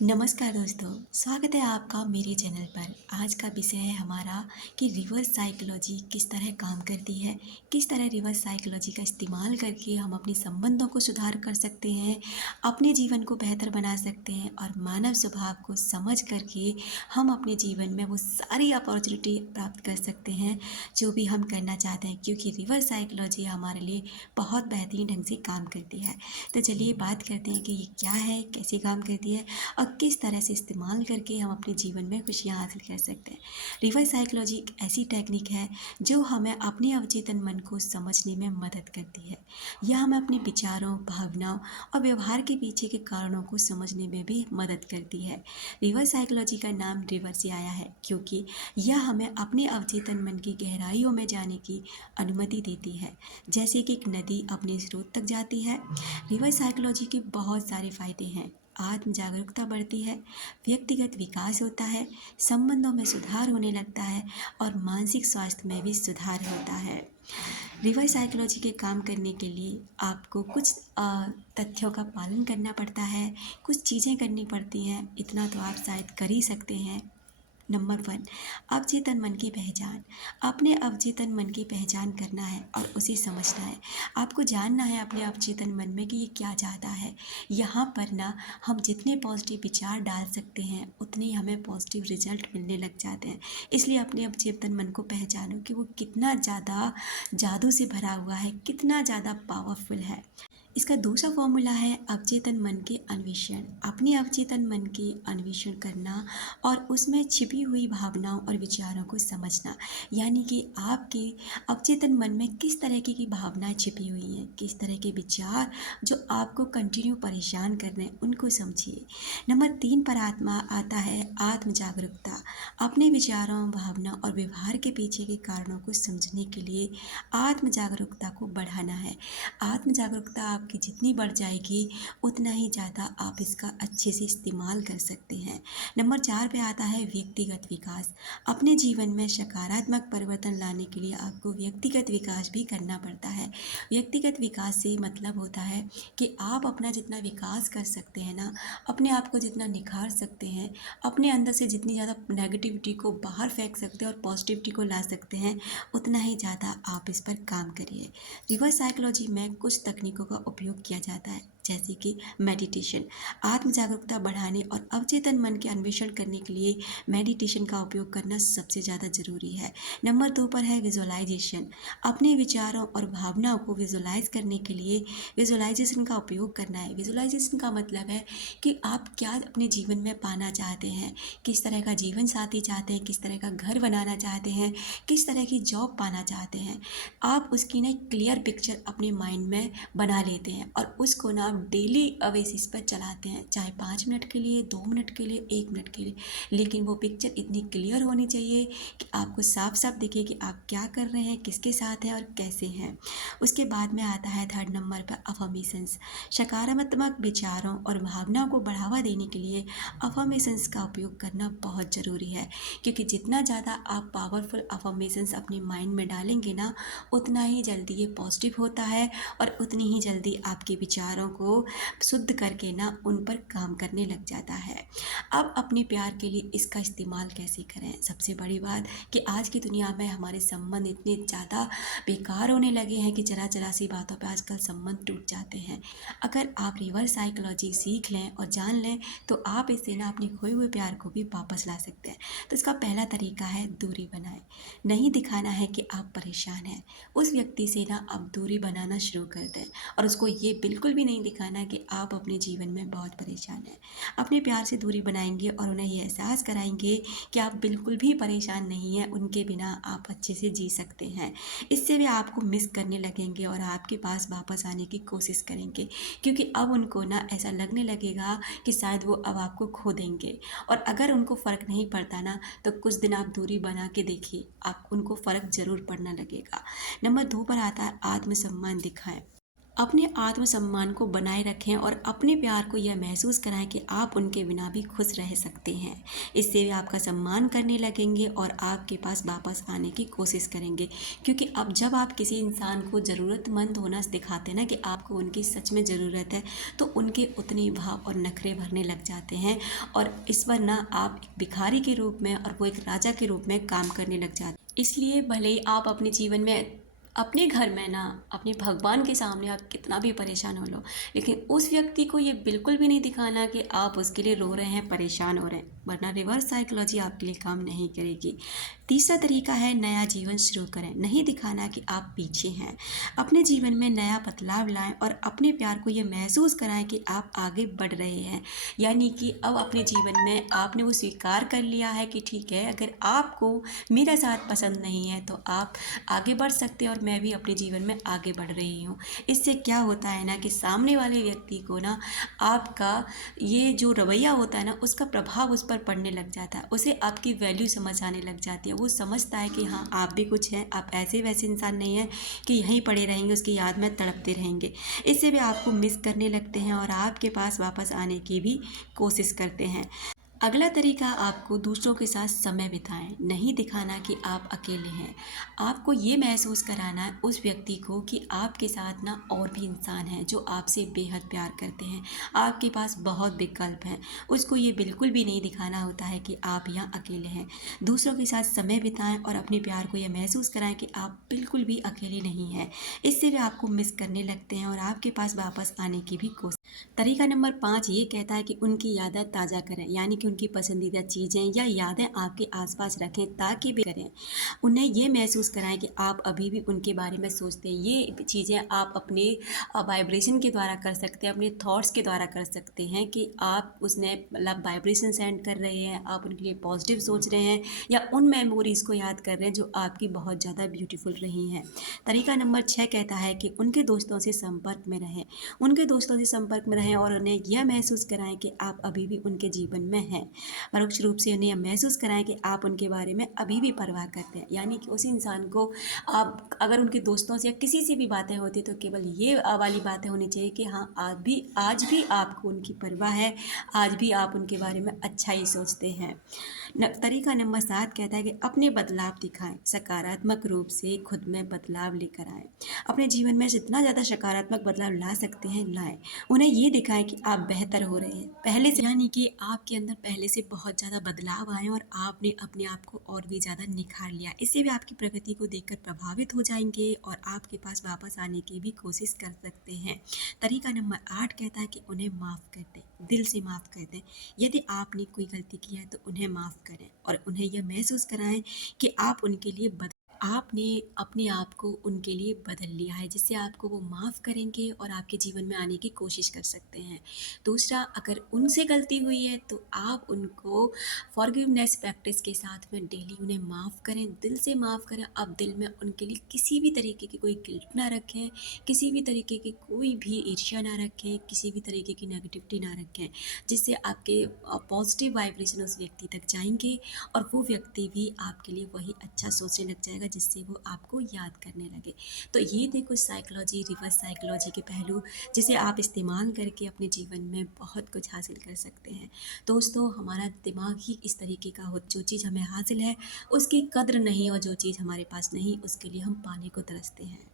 नमस्कार दोस्तों, स्वागत है आपका मेरे चैनल पर। आज का विषय है हमारा कि रिवर्स साइकोलॉजी किस तरह काम करती है, किस तरह रिवर्स साइकोलॉजी का इस्तेमाल करके हम अपने संबंधों को सुधार कर सकते हैं, अपने जीवन को बेहतर बना सकते हैं और मानव स्वभाव को समझ करके हम अपने जीवन में वो सारी अपॉर्चुनिटी प्राप्त कर सकते हैं जो भी हम करना चाहते हैं, क्योंकि रिवर्स साइकोलॉजी हमारे लिए बहुत बेहतरीन ढंग से काम करती है। तो चलिए बात करते हैं कि ये क्या है, कैसे काम करती है और किस तरह से इस्तेमाल करके हम अपने जीवन में खुशियाँ हासिल कर सकते हैं। रिवर्स साइकोलॉजी एक ऐसी टेक्निक है जो हमें अपने अवचेतन मन को समझने में मदद करती है। यह हमें अपने विचारों, भावनाओं और व्यवहार के पीछे के कारणों को समझने में भी मदद करती है। रिवर्स साइकोलॉजी का नाम रिवर्स से आया है क्योंकि यह हमें अपने अवचेतन मन की गहराइयों में जाने की अनुमति देती है, जैसे कि एक नदी अपने स्रोत तक जाती है। रिवर्स साइकोलॉजी के बहुत सारे फायदे हैं। आत्म जागरूकता बढ़ती है, व्यक्तिगत विकास होता है, संबंधों में सुधार होने लगता है और मानसिक स्वास्थ्य में भी सुधार होता है। रिवर्स साइकोलॉजी के काम करने के लिए आपको कुछ तथ्यों का पालन करना पड़ता है, कुछ चीज़ें करनी पड़ती हैं। इतना तो आप शायद कर ही सकते हैं। नंबर 1, अवचेतन मन की पहचान। अपने अवचेतन मन की पहचान करना है और उसे समझना है। आपको जानना है अपने अवचेतन मन में कि ये क्या चाहता है। यहाँ पर ना हम जितने पॉजिटिव विचार डाल सकते हैं उतने ही हमें पॉजिटिव रिजल्ट मिलने लग जाते हैं। इसलिए अपने अवचेतन मन को पहचानो कि वो कितना ज़्यादा जादू से भरा हुआ है, कितना ज़्यादा पावरफुल है। इसका दूसरा फॉर्मूला है अवचेतन मन के अन्वेषण। अपने अवचेतन मन के अन्वेषण करना और उसमें छिपी हुई भावनाओं और विचारों को समझना, यानी कि आपके अवचेतन मन में किस तरह की भावनाएं छिपी हुई हैं, किस तरह के विचार जो आपको कंटिन्यू परेशान कर रहे हैं, उनको समझिए। नंबर 3 पर आत्मा आता है आत्म जागरूकता। अपने विचारों, भावना और व्यवहार के पीछे के कारणों को समझने के लिए आत्म जागरूकता को बढ़ाना है। आत्म जागरूकता आपकी जितनी बढ़ जाएगी उतना ही ज़्यादा आप इसका अच्छे से इस्तेमाल कर सकते हैं। नंबर 4 पे आता है व्यक्तिगत विकास। अपने जीवन में सकारात्मक परिवर्तन लाने के लिए आपको व्यक्तिगत विकास भी करना पड़ता है। व्यक्तिगत विकास से मतलब होता है कि आप अपना जितना विकास कर सकते हैं ना, अपने आप को जितना निखार सकते हैं, अपने अंदर से जितनी ज़्यादा नेगेटिविटी को बाहर फेंक सकते हैं और पॉजिटिविटी को ला सकते हैं, उतना ही ज़्यादा आप इस पर काम करिए। रिवर्स साइकोलॉजी में कुछ तकनीकों का उपयोग किया जाता है, जैसे कि मेडिटेशन। आत्म जागरूकता बढ़ाने और अवचेतन मन के अन्वेषण करने के लिए मेडिटेशन का उपयोग करना सबसे ज़्यादा ज़रूरी है। नंबर 2 पर है विजुअलाइजेशन। अपने विचारों और भावनाओं को विजुअलाइज करने के लिए विजुअलाइजेशन का उपयोग करना है। विजुअलाइजेशन का मतलब है कि आप क्या अपने जीवन में पाना चाहते हैं, किस तरह का जीवन साथी चाहते हैं, किस तरह का घर बनाना चाहते हैं, किस तरह की जॉब पाना चाहते हैं। आप उसकी ना क्लियर पिक्चर अपने माइंड में बना लेते हैं और उसको ना आप डेली बेसिस पर चलाते हैं, चाहे 5 मिनट के लिए, 2 मिनट के लिए, 1 मिनट के लिए, लेकिन वो पिक्चर इतनी क्लियर होनी चाहिए कि आपको साफ साफ दिखे कि आप क्या कर रहे हैं, किसके साथ हैं और कैसे हैं। उसके बाद में आता है 3rd नंबर पर अफर्मेशंस। सकारात्मक विचारों और भावनाओं को बढ़ावा देने के लिए अफर्मेशंस का उपयोग करना बहुत ज़रूरी है, क्योंकि जितना ज़्यादा आप पावरफुल अफर्मेशंस अपने माइंड में डालेंगे ना, उतना ही जल्दी ये पॉजिटिव होता है और उतनी ही जल्दी आपके विचारों को शुद्ध करके ना उन पर काम करने लग जाता है। अब अपने प्यार के लिए इसका इस्तेमाल कैसे करें? सबसे बड़ी बात कि आज की दुनिया में हमारे संबंध इतने ज़्यादा बेकार होने लगे हैं कि जरा जरा सी बातों पे आजकल संबंध टूट जाते हैं। अगर आप रिवर्स साइकोलॉजी सीख लें और जान लें तो आप इससे ना अपने खोए हुए प्यार को भी वापस ला सकते हैं। तो इसका पहला तरीका है दूरी बनाएं। नहीं दिखाना है कि आप परेशान हैं, उस व्यक्ति से ना आप दूरी बनाना शुरू कर दें और उसको ये बिल्कुल भी नहीं दिखाना कि आप अपने जीवन में बहुत परेशान हैं। अपने प्यार से दूरी बनाएंगे और उन्हें ये एहसास कराएंगे कि आप बिल्कुल भी परेशान नहीं हैं, उनके बिना आप अच्छे से जी सकते हैं। इससे वे आपको मिस करने लगेंगे और आपके पास वापस आने की कोशिश करेंगे, क्योंकि अब उनको ना ऐसा लगने लगेगा कि शायद वो अब आपको खो देंगे। और अगर उनको फ़र्क नहीं पड़ता ना, तो कुछ दिन आप दूरी बना के देखिए, आप उनको फ़र्क ज़रूर पड़ना लगेगा। नंबर 2 पर आता है आत्मसम्मान दिखाएं। अपने आत्मसम्मान को बनाए रखें और अपने प्यार को यह महसूस कराएं कि आप उनके बिना भी खुश रह सकते हैं। इससे वे आपका सम्मान करने लगेंगे और आपके पास वापस आने की कोशिश करेंगे, क्योंकि अब जब आप किसी इंसान को ज़रूरतमंद होना दिखाते हैं ना कि आपको उनकी सच में ज़रूरत है, तो उनके उतने भाव और नखरे भरने लग जाते हैं और इस पर ना आप एक भिखारी के रूप में और वो एक राजा के रूप में काम करने लग जाते हैं। इसलिए भले ही आप अपने जीवन में अपने घर में ना अपने भगवान के सामने आप कितना भी परेशान हो लो, लेकिन उस व्यक्ति को ये बिल्कुल भी नहीं दिखाना कि आप उसके लिए रो रहे हैं, परेशान हो रहे हैं, वरना रिवर्स साइकोलॉजी आपके लिए काम नहीं करेगी। तीसरा तरीका है नया जीवन शुरू करें। नहीं दिखाना कि आप पीछे हैं। अपने जीवन में नया बदलाव लाएं और अपने प्यार को ये महसूस कराएं कि आप आगे बढ़ रहे हैं। यानी कि अब अपने जीवन में आपने वो स्वीकार कर लिया है कि ठीक है, अगर आपको मेरा साथ पसंद नहीं है तो आप आगे बढ़ सकते हैं और मैं भी अपने जीवन में आगे बढ़ रही हूँ। इससे क्या होता है ना कि सामने वाले व्यक्ति को ना आपका ये जो रवैया होता है ना, उसका प्रभाव उस पर पड़ने लग जाता है। उसे आपकी वैल्यू समझ आने लग जाती है। वो समझता है कि हाँ, आप भी कुछ हैं, आप ऐसे वैसे इंसान नहीं हैं कि यहीं पड़े रहेंगे, उसकी याद में तड़पते रहेंगे। इससे वे आपको मिस करने लगते हैं और आपके पास वापस आने की भी कोशिश करते हैं। अगला तरीका, आपको दूसरों के साथ समय बिताएं। नहीं दिखाना कि आप अकेले हैं। आपको ये महसूस कराना है उस व्यक्ति को कि आपके साथ ना और भी इंसान हैं जो आपसे बेहद प्यार करते हैं। आपके पास बहुत विकल्प हैं। उसको ये बिल्कुल भी नहीं दिखाना होता है कि आप यहाँ अकेले हैं। दूसरों के साथ समय बिताएं और अपने प्यार को यह महसूस कराएं कि आप बिल्कुल भी अकेले नहीं हैं। इससे वे आपको मिस करने लगते हैं और आपके पास वापस आने की भी कोशिश। तरीका नंबर 5 ये कहता है कि उनकी यादें ताज़ा करें। यानी कि उनकी पसंदीदा चीज़ें या यादें आपके आसपास रखें ताकि वे करें। उन्हें ये महसूस कराएं कि आप अभी भी उनके बारे में सोचते हैं। ये चीज़ें आप अपने वाइब्रेशन के द्वारा कर सकते हैं, अपने थॉट्स के द्वारा कर सकते हैं कि आप उसने मतलब वाइब्रेशन सेंड कर रहे हैं, आप उनके लिए पॉजिटिव सोच रहे हैं या उन मेमोरीज़ को याद कर रहे हैं जो आपकी बहुत ज़्यादा ब्यूटीफुल रही हैं। तरीका नंबर 6 कहता है कि उनके दोस्तों से संपर्क में रहें। उनके दोस्तों से संपर्क में रहें और उन्हें यह महसूस कराएं कि आप अभी भी उनके जीवन में हैं। परोक्ष रूप से उन्हें यह महसूस कराएं कि आप उनके बारे में अभी भी परवाह करते हैं। यानी कि उस इंसान को आप अगर उनके दोस्तों से या किसी से भी बातें होती तो केवल ये वाली बातें होनी चाहिए कि हाँ, आज भी आपको उनकी परवाह है, आज भी आप उनके बारे में अच्छा ही सोचते हैं। तरीका नंबर 7 कहता है कि अपने बदलाव दिखाएं। सकारात्मक रूप से खुद में बदलाव लेकर आएँ। अपने जीवन में जितना ज़्यादा सकारात्मक बदलाव ला सकते हैं लाएं। उन्हें ये दिखाएं कि आप बेहतर हो रहे हैं पहले से, यानी कि आपके अंदर पहले से बहुत ज़्यादा बदलाव आए और आपने अपने आप को और भी ज़्यादा निखार लिया। इससे भी आपकी प्रगति को देखकर प्रभावित हो जाएंगे और आपके पास वापस आने की भी कोशिश कर सकते हैं। तरीका नंबर 8 कहता है कि उन्हें माफ़ कर दें। दिल से माफ़ कर दें। यदि आपने कोई गलती की है तो उन्हें माफ़ करें और उन्हें यह महसूस कराएं कि आप उनके लिए आपने अपने आप को उनके लिए बदल लिया है, जिससे आपको वो माफ़ करेंगे और आपके जीवन में आने की कोशिश कर सकते हैं। दूसरा, अगर उनसे गलती हुई है तो आप उनको फॉरगिवनेस प्रैक्टिस के साथ में डेली उन्हें माफ़ करें, दिल से माफ़ करें। आप दिल में उनके लिए किसी भी तरीके की कोई गिल्ट ना रखें, किसी भी तरीके की कोई भी ईर्ष्या ना रखें, किसी भी तरीके की नेगेटिविटी ना रखें, जिससे आपके पॉजिटिव वाइब्रेशन उस व्यक्ति तक जाएंगे और वो व्यक्ति भी आपके लिए वही अच्छा सोचने लग जाएगा जिससे वो आपको याद करने लगे। तो ये थे कुछ साइकोलॉजी, रिवर्स साइकोलॉजी के पहलू जिसे आप इस्तेमाल करके अपने जीवन में बहुत कुछ हासिल कर सकते हैं। दोस्तों, हमारा दिमाग ही इस तरीके का हो, जो चीज़ हमें हासिल है उसकी कद्र नहीं और जो चीज़ हमारे पास नहीं उसके लिए हम पाने को तरसते हैं।